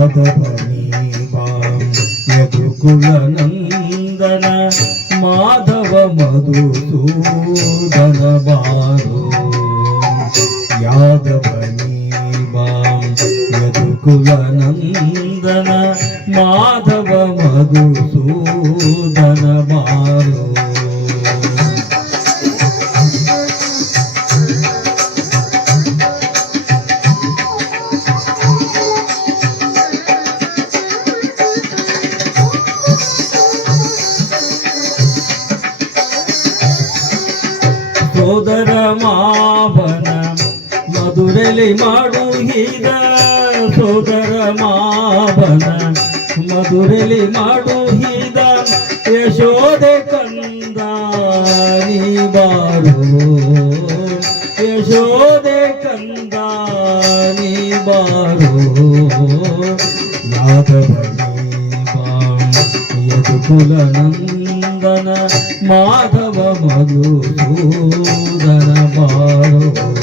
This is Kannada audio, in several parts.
పాదపమీమాం యగుకుల నందన మాధవ మధుసూదన బారు యాదవమీమాం యదుకుల మాధవ మధుసూదన బారు ಸೋದರ ಮಾವನ ಮಧುರಲಿ ಮಾಡುಹಿದ ಸೋದರ ಮಾವನ ಮಧುರಲಿ ಮಾಡುಹಿದ ಯಶೋದೆ ಕಂದ, ನೀ ಬಾರು. ಯಶೋದೆ ಕಂದ, ನೀ ಬಾರು. ಯಾದವನಿ ಬಾಂ ಯದುಕುಲ నందన మాధవ మధుసూదన మాధవ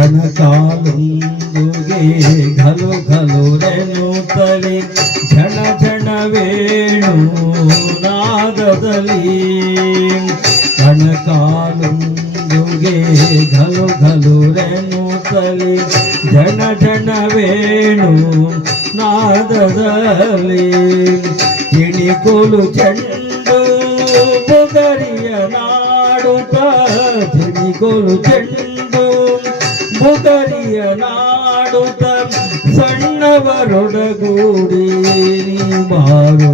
ಬಾರೋ ಕನಕಾಲುಂದುಗೆ ಘಲು ಘಲು ರೆನುತ್ತಲಿ ಝಣ ಝಣ ವೇಣು ನಾದದಲ್ಲಿ ಕನಕಾಲುಂದುಗೆ ಘಲು ಘಲು ರೆನುತ್ತಲಿ ಝಣ ಝಣ ವೇಣು ನಾದದಲ್ಲಿ ಕಿಣಿಕೋಲು ಚೆಂಡು ಬುಗರಿಯ ನಾಡುತ್ತ ಕಿಣಿಕೋಲು ಚೆಂಡು ಮುಗರಿಯ ನಾಡುತ್ತ ಸಣ್ಣವರೊಡಗೂಡಿ ನೀ ಬಾರೋ.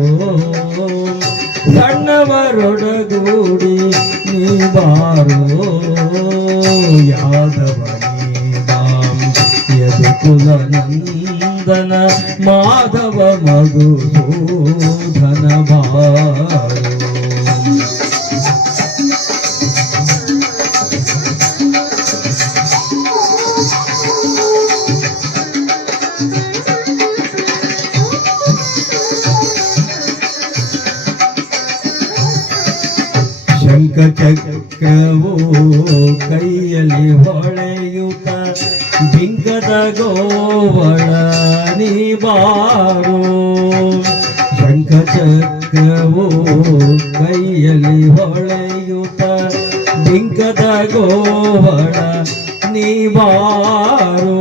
ಸಣ್ಣವರೊಡಗೂಡಿ ನೀ ಬಾರೋ. ಯಾದವನಿ ನಾಮ ಯದುಕುಲ ನಂದನ ಮಾಧವ ಮಧುಸೂದನ ಬಾರೋ ಚಕ್ರವು ಕೈಯಲ್ಲಿ ಹೊಳೆಯುತ್ತ ಬಿಂಗದ ಗೋವಳ ನೀ ಬಾರೋ ಶಂಖ ಚಕ್ರವು ಕೈಯಲ್ಲಿ ಹೊಳೆಯುತ್ತ ಬಿಂಗದ ಗೋವಳ ನೀ ಬಾರೋ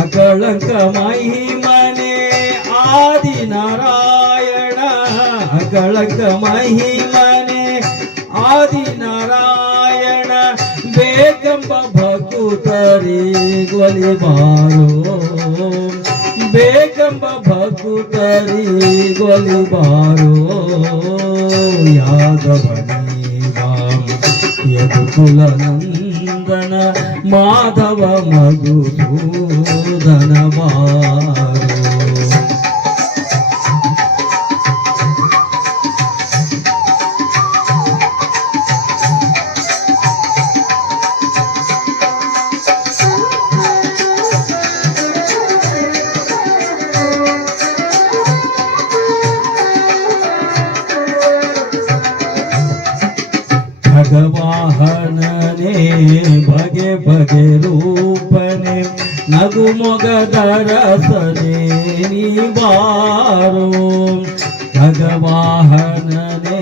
ಅಕಳಂಕ ಮಹಿಮನೆ ಆದಿನಾರಾಯಣ, ಅಕಳಂಕ ಮಹಿಮನೆ ಆದಿ ನಾರಾಯಣ ಬೇಕೆಂಬ ಭಕುತರಿ ಗೊಲಿ ಬಾರೋ ಬೇಕೆಂಬ ಭಕುತರಿ ಗೊಲಿ ಬಾರೋ ಯಾದವನಿ ಬಾಂ ಯದುಕುಲ ನಂದನ ಮಾಧವ ಮಧುಸೂದನ ಬಗೆ ಬಗೆ ರೂಪನೆ, ನಗು ಮೊಗದ ರಸನೆ ನೀ ಬಾರೋ. ಭಗವಾಹನನೇ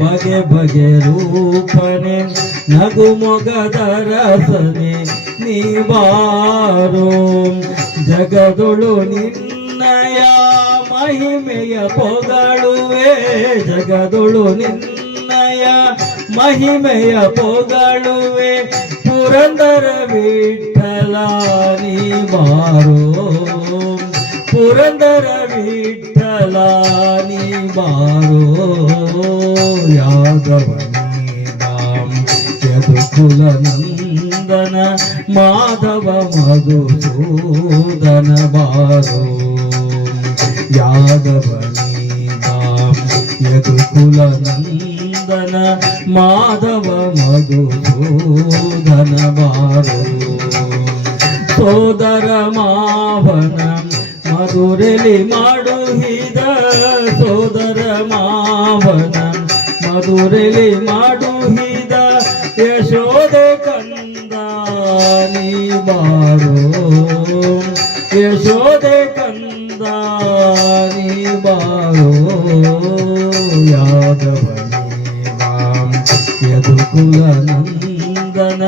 ಬಗೆ ಬಗೆ ರೂಪನೆ, ನಗು ಮೊಗದರಸನೆ ನೀ ಬಾರೋ. ಜಗದೊಳು ನಿನ್ನಯ ಮಹಿಮೆಯ ಪೊಗಳುವೆ, ಜಗದೊಳು ನಿನ್ನಯ ಮಹಿಮೆಯ ಪೊಗಳುವೆ ಪುರಂದರ ವಿಠಲ ನೀ ಬಾರೋ ಪುರಂದರ ವಿಠಲ ನೀ ಬಾರೋ ಯಾದವನಿ ಬಾಂ ಯದುಕುಲ ನಂದನ ಮಾಧವ ಮಧುಸೂದನ ಬಾರೋ ಯಾದವನಿ ಬಾಂ ಯದುಕುಲ ನಂದನ ಮಾಧವ ಮಧುಸೂದನ ಬಾರು ಸೋದರ ಮಾವನ ಮಧುರಲಿ ಮಾಡುಹಿದ ಸೋದರ ಮಾವನ ಮಧುರಲಿ ಮಾಡುಹಿದ ಯಶೋದೆ ಕಂದ ನೀ ಬಾರು ಯಶೋದೆ ಕಂದ ನೀ ಬಾರು ಯಾದವನೇವಾಂ కుల నందన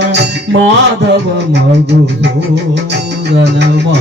మాధవ మగు సోదనమా